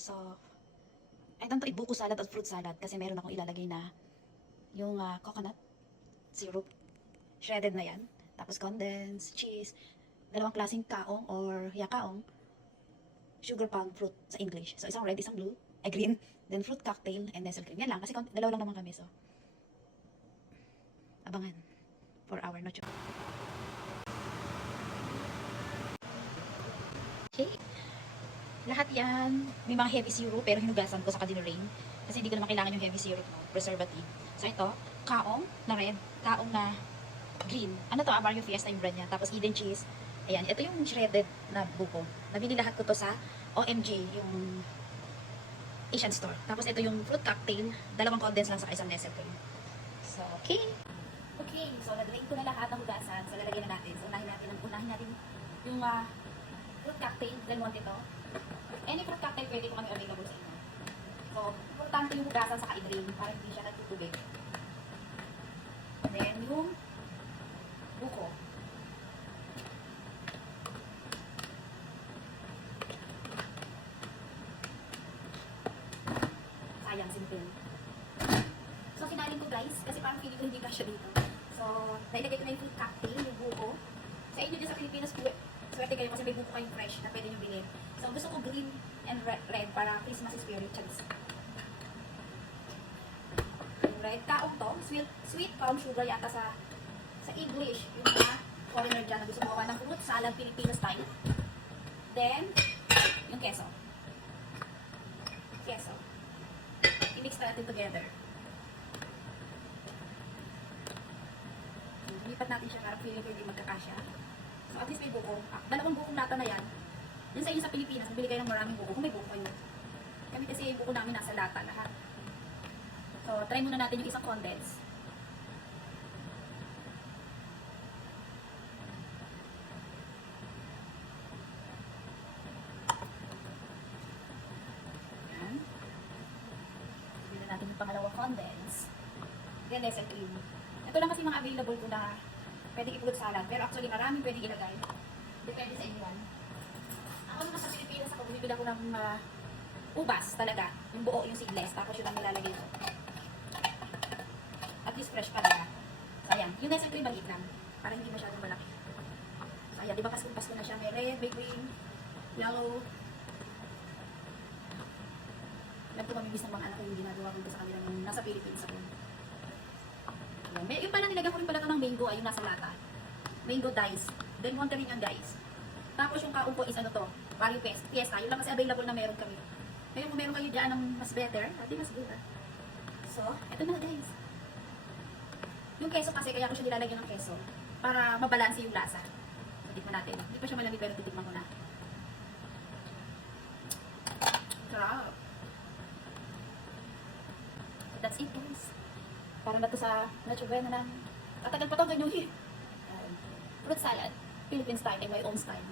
So, I don't know buko salad at fruit salad kasi meron akong ilalagay na yung coconut syrup. Shredded na yan. Tapos condensed cheese. Dalawang klaseng kaong or kaong. Sugar palm fruit sa English. So, isang red, isang blue. Ay, green. Then fruit cocktail and nestle cream. Yan lang kasi dalawa lang naman kami. So, abangan for our noche. Okay. Lahat yan, may mga heavy syrup pero hinugasan ko sa Rain kasi hindi ko naman kailangan yung heavy syrup, no? Preservative. So ito, kaong na red, kaong na green. Ano to? Mario Fiesta yung brand niya. Tapos Eden cheese. Ayan, ito yung shredded na buko. Nabili lahat ko to sa OMG, yung Asian store. Tapos ito yung fruit cocktail, dalawang condensed lang sa isang nestle cream. So, okay. Okay, so nag-drain ko na lahat ng hugasan. So lalagyan na natin. So unahin natin yung fruit cocktail, Del Monte to. Any fruit cocktail pwede ko kami available sa inyo. So, importante yung hugasan sa ka-drain para hindi siya nagtutubig. Then, yung buko. Sayang, simple. So, sinalin ko guys, kasi parang feeling ko hindi kasya dito. So, nailagay ko na yung fruit cocktail, yung buko. Sa inyo dyan sa Pilipinas, swerte kayo kasi may buko kayong fresh na pwede nyo bilhin. So, gusto ko green and red para Christmas spirit. Red, kaong to. Sweet palm sugar yata sa English. Yung mga foreigner dyan na gusto mo ng fruit salad Filipino style. Then, yung queso. I-mix natin together. Lipat natin siya para feeling ko hindi magkakasya. So, at least may buko. Dalawang bukong lata na yan. Yan sa inyo sa Pilipinas, nabili kayo ng maraming buko. Kung may buko kayo. Kami kasi yung buko namin nasa lata lahat. So, try muna natin yung isang condense. Yan. Bili natin yung pangalawang condense. Then, nestle cream. Ito lang kasi mga available ko na pwedeng i-fruit salad. Pero actually, maraming pwedeng ilagay. Depende sa inyo. Ako naman sa Pilipinas, ako bumibili ako ng ubas talaga. Yung buo, yung seedless. Tapos yun ang nilalagay ko. At least fresh pa nila. So, ayan. Yung nestle cream, maliit lang. Para hindi masyadong malaki. So, ayan. Diba pasko na siya? May red, may green, yellow. Alam ko mamimiss ng mga anak ko yung ginagawa ko sa kanila nung nasa Philippines ako. Yung pala nilagyan ko rin pala ito ng mango ay yung nasa lata. Mango dice. Then Monte rin yung dice. Tapos yung kaong po is ano to, Mario Fiesta. Yun lang kasi available na meron kami. Ngayon kung meron kayo dyan ng mas better, hindi mas good. So, eto na guys. Yung keso kasi kaya ko siya nilalagyan ng keso para mabalanse yung lasa. So, tikman natin. Hindi pa siya malamig pero titikman ko na. Sarap. So, that's it guys. Para na to sa Noche Buena ng tatagal pa to ganyan. Fruit salad. Philippine style and my own style.